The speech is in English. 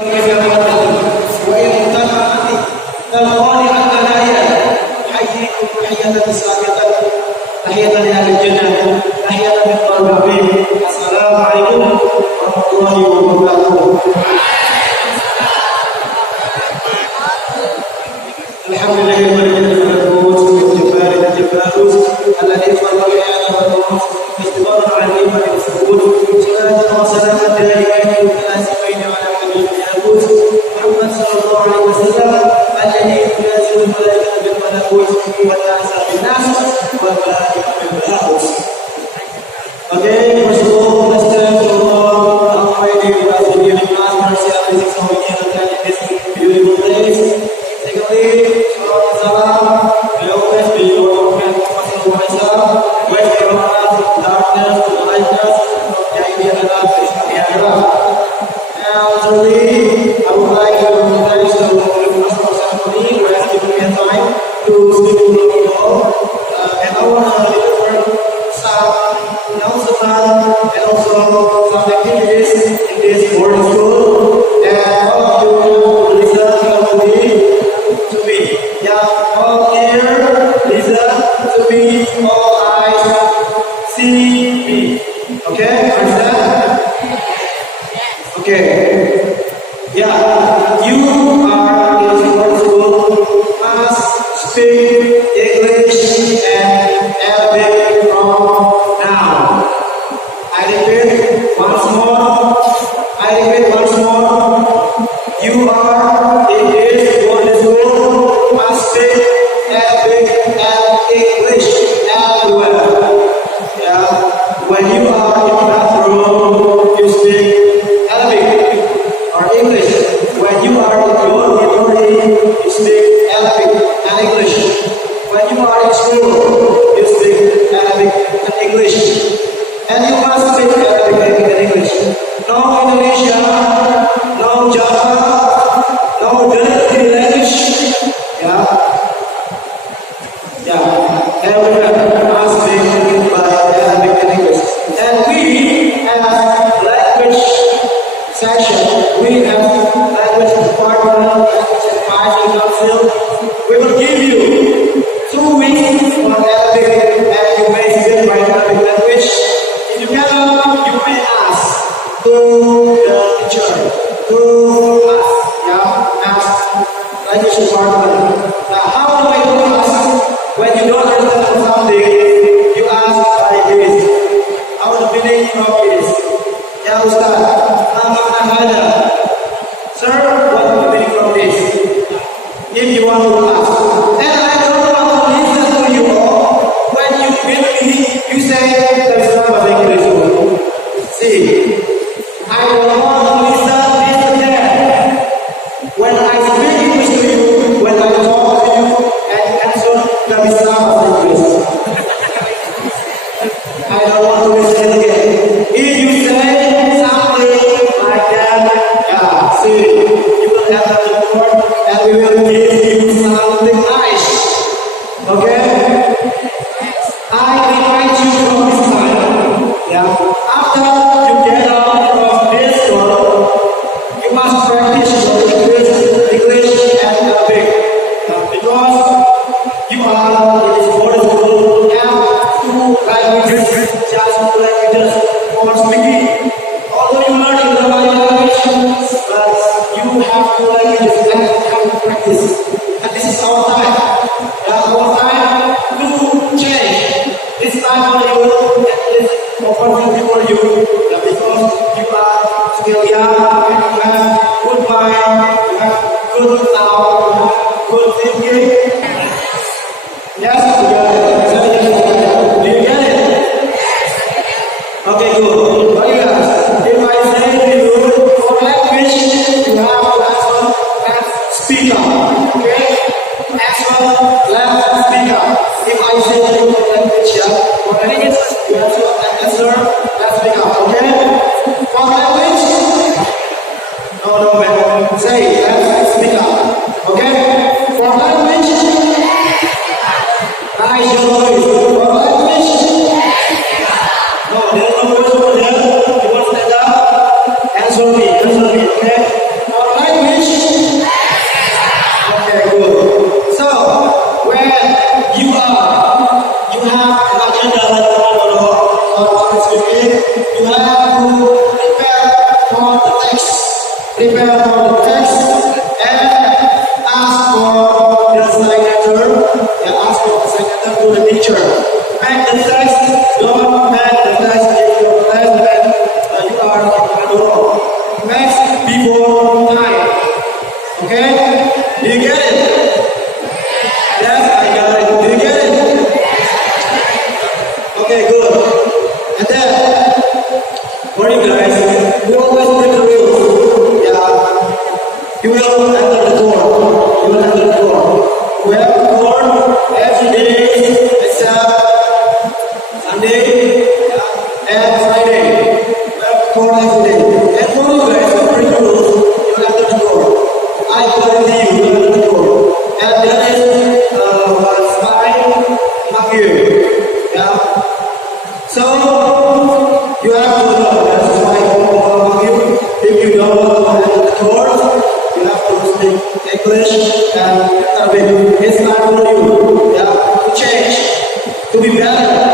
Assalamualaikum warahmatullahi wabarakatuh. Answer me, okay? prepare for the text, and ask for the signature. Ask for the signature to the teacher. Make the text. Don't make the text in your class when you are in Darul. Make before time. Okay? Do you get it? Yes, I got it. Do you get it? Okay, good. And then, for you guys, you always break the rules. You will enter the door. We have a door every day except Sunday and Friday. We have a door every day. And for you guys, you break the rules, you will enter the door. I guarantee you will enter the door. And there is one sign among you. So, you have to know that is why among you. If you don't want to enter the door, you have to speak English and Arabic. It's not for you. To change, to be better.